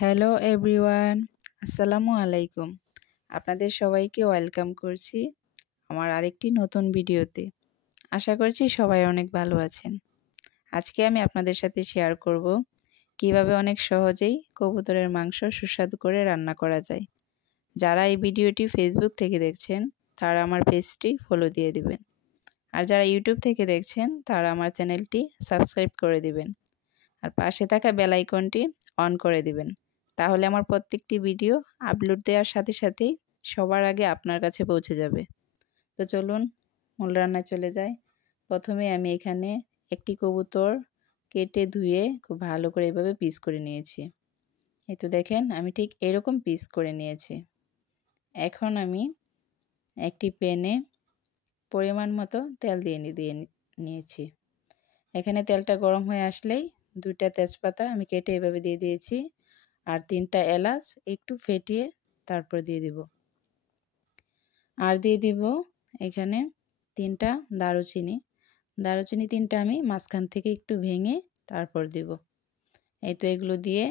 Hello everyone, আসসালামু আলাইকুম। আপনাদের সবাইকে ওয়েলকাম করছি আমার আরেকটি নতুন ভিডিওতে। আশা করছি সবাই অনেক ভালো আছেন। আজকে আমি আপনাদের সাথে শেয়ার করব কিভাবে অনেক সহজেই কবুতরের মাংস সুস্বাদু করে রান্না করা যায়। যারা এই ভিডিওটি ফেসবুক থেকে দেখছেন তারা আমার পেজটি ফলো দিয়ে দিবেন, আর যারা ইউটিউব থেকে দেখছেন তারা আমার চ্যানেলটি সাবস্ক্রাইব করে দিবেন, আর পাশে থাকা বেল আইকনটি অন করে দিবেন। তাহলে আমার প্রত্যেকটি ভিডিও আপলোড দেওয়ার সাথে সাথেই সবার আগে আপনার কাছে পৌঁছে যাবে। তো চলুন মূল রান্নায় চলে যাই। প্রথমে আমি এখানে একটি কবুতর কেটে ধুয়ে খুব ভালো করে এভাবে পিস করে নিয়েছি। এই তো দেখেন আমি ঠিক এরকম পিস করে নিয়েছি। এখন আমি একটি প্যানে পরিমাণ মতো তেল দিয়ে নিয়েছি। এখানে তেলটা গরম হয়ে আসলেই 2টা তেজপাতা আমি কেটে এভাবে দিয়ে দিয়েছি, আর 3টা এলাচ একটু ফেটিয়ে তারপর দিয়ে দিব। আর দিয়ে দিব এখানে 3টা দারুচিনি। 3টা আমি মাঝখান থেকে একটু ভেঙে তারপর দিব। এই তো এগুলো দিয়ে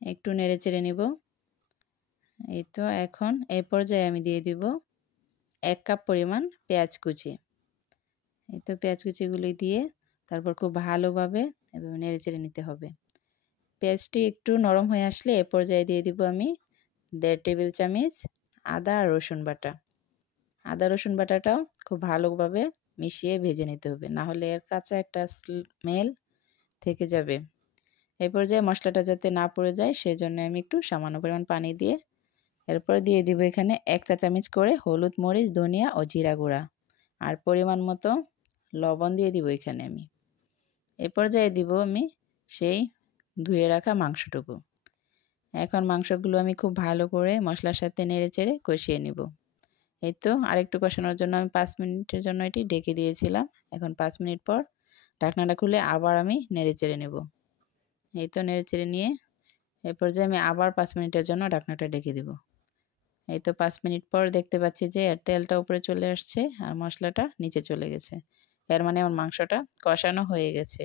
একটু নেড়ে চেড়ে নিব। এই তো এখন এই পর্যায়ে আমি দিয়ে দিব 1 কাপ পরিমাণ পেঁয়াজ কুচি। এই তো পেঁয়াজ কুচিগুলি দিয়ে তারপর খুব ভালোভাবে এভাবে নেড়ে চেড়ে নিতে হবে। পেঁয়াজটি একটু নরম হয়ে আসলে এ পর্যায়ে দিয়ে দিব আমি 1.5 টেবিল চামচ আদা আর রসুন বাটা। আদা রসুন বাটাটাও খুব ভালোভাবে মিশিয়ে ভেজে নিতে হবে, না হলে এর কাঁচা একটা স্মেল থেকে যাবে। এই পর্যায়ে মশলাটা যাতে না পড়ে যায় সেজন্য আমি একটু সামান্য পরিমাণ পানি দিয়ে এরপর দিয়ে দিব এখানে 1 চা চামচ করে হলুদ, মরিচ, ধনিয়া ও জিরা গুঁড়া, আর পরিমাণ মতো লবণ দিয়ে দিব এখানে আমি। এই পর্যায়ে দিব আমি সেই ধুয়ে রাখা মাংসটুকু। এখন মাংসগুলো আমি খুব ভালো করে মশলার সাথে নেড়ে চেড়ে কষিয়ে নিব। এই তো আরেকটু কষানোর জন্য আমি 5 মিনিটের জন্য এটি ঢেকে দিয়েছিলাম। এখন 5 মিনিট পর ঢাকনাটা খুলে আবার আমি নেড়ে চেড়ে নেব। এই তো নেড়ে চেড়ে নিয়ে এই পর্যায়ে আমি আবার 5 মিনিটের জন্য ঢাকনাটা ঢেকে দিব। এই তো 5 মিনিট পর দেখতে পাচ্ছি যে এর তেলটা উপরে চলে আসছে আর মশলাটা নিচে চলে গেছে। এর মানে আমার মাংসটা কষানো হয়ে গেছে।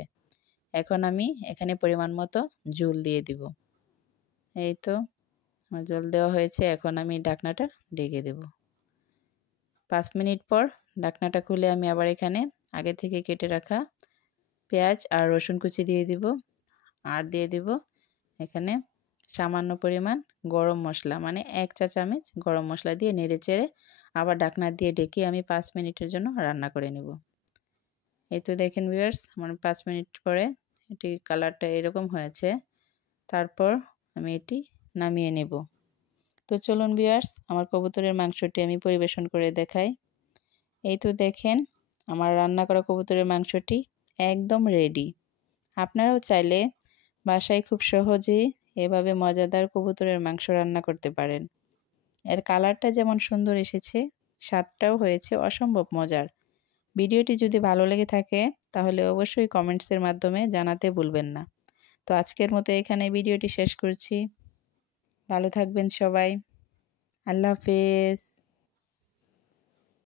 এখন আমি এখানে পরিমাণ মতো ঝোল দিয়ে দিব। এই তো আমার ঝোল দেওয়া হয়েছে। এখন আমি ঢাকনাটা ঢেকে দেব। 5 মিনিট পর ঢাকনাটা খুলে আমি আবার এখানে আগে থেকে কেটে রাখা পেঁয়াজ আর রসুন কুচি দিয়ে দিব, আর দিয়ে দিব এখানে সামান্য পরিমাণ গরম মশলা, মানে 1 চা চামচ গরম মশলা দিয়ে নেড়ে চেড়ে আবার ঢাকনা দিয়ে ঢেকে আমি 5 মিনিটের জন্য রান্না করে নেব। এই তো দেখেন ভিউয়ার্স, মানে 5 মিনিট পরে এটি কালারটা এরকম হয়েছে। তারপর আমি এটি নামিয়ে নেব। তো চলুন ভিউয়ার্স, আমার কবুতরের মাংসটি আমি পরিবেশন করে দেখাই। এই তো দেখেন আমার রান্না করা কবুতরের মাংসটি একদম রেডি। আপনারাও চাইলে বাসায় খুব সহজেই এভাবে মজাদার কবুতরের মাংস রান্না করতে পারেন। এর কালারটা যেমন সুন্দর এসেছে, স্বাদটাও হয়েছে অসম্ভব মজার। ভিডিওটি যদি ভালো লেগে থাকে তাহলে অবশ্যই কমেন্টসের মাধ্যমে জানাতে ভুলবেন না। তো আজকের মতো এখানে ভিডিওটি শেষ করছি। ভালো থাকবেন সবাই। আল্লাহ হাফেজ।